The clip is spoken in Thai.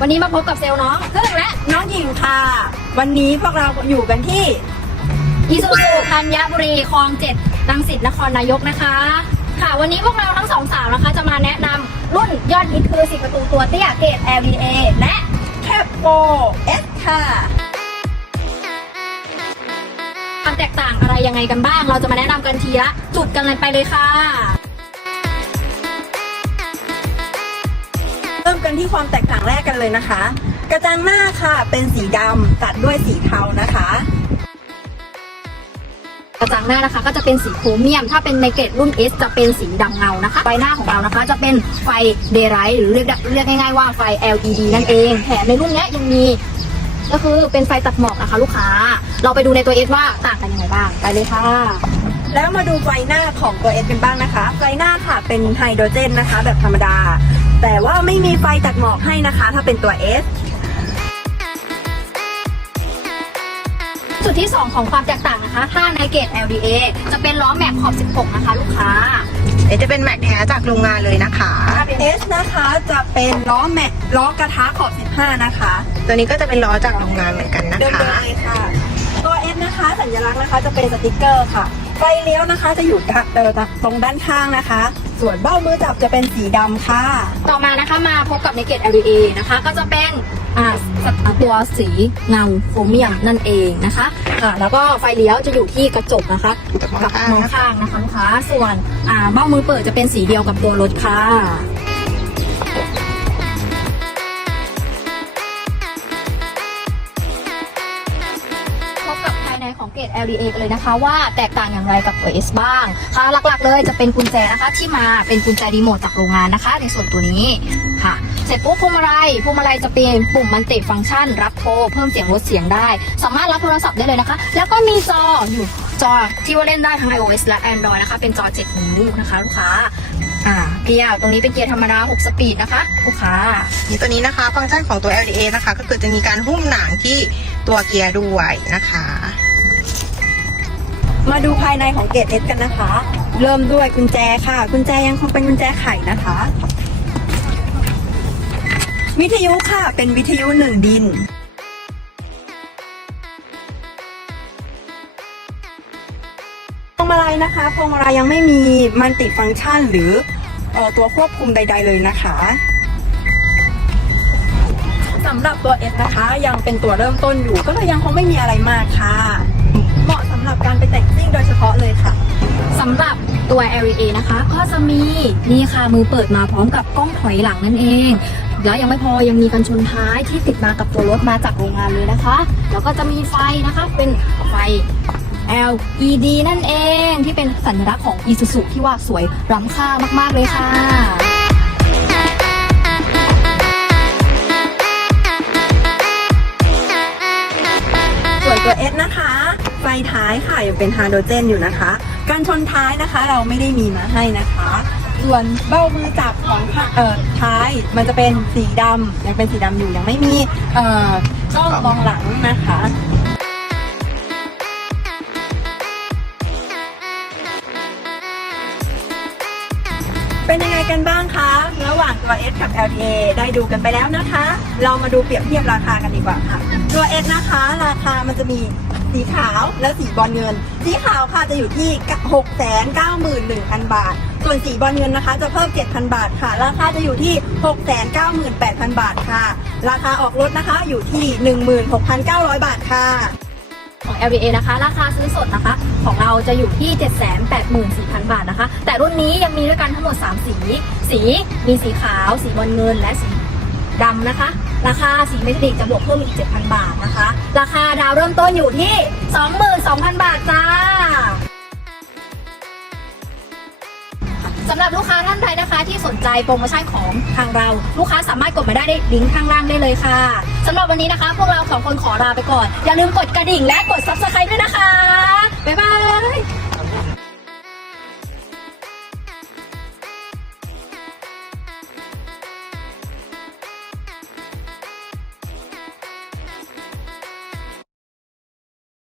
วันนี้มาพบกับเซลล์น้องพึ่งและน้องหญิงค่ะ วันนี้พวกเราอยู่กันที่อีซูซูธัญบุรีคลองเจ็ดรังสิตนครนายกนะคะ ค่ะ วันนี้พวกเราทั้งสองสาวนะคะ จะมาแนะนำรุ่นยอดฮิตคือ10ประตูตัวเตี้ยเกรด LDA และแคปโปเอสค่ะความแตกต่างอะไรยังไงกันบ้าง เราจะมาแนะนำกันทีละจุดกันเลยไปเลยค่ะ มกันที่ความแตกต่างแรกกันเลยนะคะ กระจังหน้าค่ะเป็นสีดำตัดด้วยสีเทานะคะ กระจังหน้านะคะ ก็จะเป็นสีโครเมียม ถ้าเป็นในเกรดรุ่น S จะเป็นสีดำเงานะคะ ไฟหน้าของเรานะคะ จะเป็นไฟเดย์ไรท์หรือเรียกเรียกง่ายๆว่าไฟ LED นั่นเองแถมในรุ่นเนี้ยยังมี ก็คือเป็นไฟตัดหมอกนะคะ ลูกค้า เราไปดูในตัว S ว่าต่างกันยังไงบ้างไปเลยค่ะแล้วมาดูไฟหน้าของตัว S กันบ้างนะคะ ไฟหน้าค่ะเป็นไฮโดรเจนนะคะ แบบธรรมดา แต่ว่าไม่มีไฟตัดหมอกให้นะคะ ถ้าเป็นตัว S จุดที่ 2 ของความแตกต่างนะคะ ถ้าในเกรด LDA จะเป็นล้อแม็กขอบ 16 นะคะ ลูกค้าเดี๋ยวจะเป็นแม็กแท้จากโรงงานเลยนะคะ S นะคะจะเป็นล้อแม็กล้อกระทะขอบ 15 นะคะตัวนี้ก็จะเป็นล้อจากโรงงานเหมือนกันนะเดิมคะ ๆเลยค่ะ ตัว S นะคะ สัญลักษณ์นะคะจะเป็นสติกเกอร์ค่ะ ไฟเลี้ยวนะคะจะอยู่ด้านเอ่อตรงด้านข้างนะคะ ส่วนเบ้ามือจับจะเป็นสีดำค่ะ ต่อมานะคะมาพบกับในเกรด LDA นะคะ ก็จะเป็นอ่าตัวสีเงาโครเมียมนั่นเองนะคะค่ะแล้วก็ไฟเลี้ยวจะอยู่ที่กระจกนะคะกับมองข้างนะคะลูกค้าส่วนอ่าเบ้ามือเปิดจะเป็นสีเดียวกับตัวรถค่ะ LDA กันเลยนะคะ ว่าแตกต่างอย่างไรกับตัว S บ้างค่ะหลักๆ เลยจะเป็นกุญแจนะคะ ที่มาเป็นกุญแจรีโมทจากโรงงานนะคะ ในส่วนตัวนี้ค่ะ เสร็จปุ๊บพวงมาลัยพวงมาลัยจะเป็นปุ่มมันติฟังก์ชัน รับโทรเพิ่มเสียงลดเสียงได้ สามารถรับโทรศัพท์ได้เลยนะคะ แล้วก็มีจออยู่จอที่ว่าเล่นได้ทั้ง iOS และ Android นะคะ เป็นจอ7นิ้วนะคะลูกค้าเกียร์ตรงนี้เป็นเกียร์ธรรมดา 6 สปีดนะคะลูกค้าตัวนี้นะคะ ฟังก์ชันของตัว LDA นะคะ ก็คือจะมีการหุ้มหนังที่ตัวเกียร์ด้วยนะคะ มาดูภายในของเกรด S กันนะคะ เริ่มด้วยกุญแจค่ะ กุญแจยังคงเป็นกุญแจไขนะคะ วิทยุค่ะ เป็นวิทยุหนึ่งดิน พวงมาลัยนะคะ พวงมาลัยยังไม่มีมันติฟังก์ชันหรือเออตัวควบคุมใด ๆ เลยนะคะสำหรับตัว S นะคะ ยังเป็นตัวเริ่มต้นอยู่ก็เลยยังคงไม่มีอะไรมากค่ะ เหมาะ หรับการไปแต่งซิ่งโดยเฉพาะเลยค่ะสำหรับตัว LEA นะคะ ก็จะมีนี่ค่ะมือเปิดมาพร้อมกับกล้องถอยหลังนั่นเอง แล้วยังไม่พอยังมีกันชนท้ายที่ติดมากับตัวรถมาจากโรงงานเลยนะคะ แล้วก็จะมีไฟนะคะเป็นไฟ LED นั่นเองที่เป็นสัญลักษณ์ของ Isuzu ที่ว่าสวยล้ำค่ามาก ๆ เลยค่ะส่วนตัว S นะคะไฟท้ายค่ะยังเป็นไฮโดรเจนอยู่นะคะ การชนท้ายนะคะเราไม่ได้มีมาให้นะคะ ส่วนเบ้ามือจับของเอ่อท้ายมันจะเป็นสีดำยังเป็นสีดำอยู่ยังไม่มีเอ่อกล้องมองหลังนะคะเป็นยังไงกันบ้างคะ ระหว่างตัว S กับ LTA ได้ดูกันไปแล้วนะคะ เรามาดูเปรียบเทียบราคากันดีกว่าค่ะ ตัว S นะคะ ราคามันจะมี สีขาวและสีบอลเงิน สีขาวค่ะจะอยู่ที่ 691,000 บาท ส่วนสีบอลเงินนะคะ จะเพิ่ม 7,000 บาทค่ะ ราคาจะอยู่ที่ 698,000 บาทค่ะ ราคาออกรถนะคะอยู่ที่ 16,900 บาทค่ะของ LVA นะคะ ราคาซื้อสดนะคะ ของเราจะอยู่ที่ 784,000 บาทนะคะ แต่รุ่นนี้ยังมีด้วยกันทั้งหมด 3 สี สีมีสีขาว สีบอลเงิน และสี ดำนะคะ ราคาสีเมทัลลิกจะบวกเพิ่มอีก 7,000 บาทนะคะ ราคาดาวเริ่มต้นอยู่ที่ 22,000 บาทจ้าสำหรับลูกค้าท่านใดนะคะ ที่สนใจโปรโมชั่นของทางเรา ลูกค้าสามารถกดมาได้ในลิงก์ข้างล่างได้เลยค่ะสำหรับวันนี้นะคะ พวกเราสองคนขอลาไปก่อน อย่าลืมกดกระดิ่งและกด subscribe ด้วยนะคะ บ๊ายบาย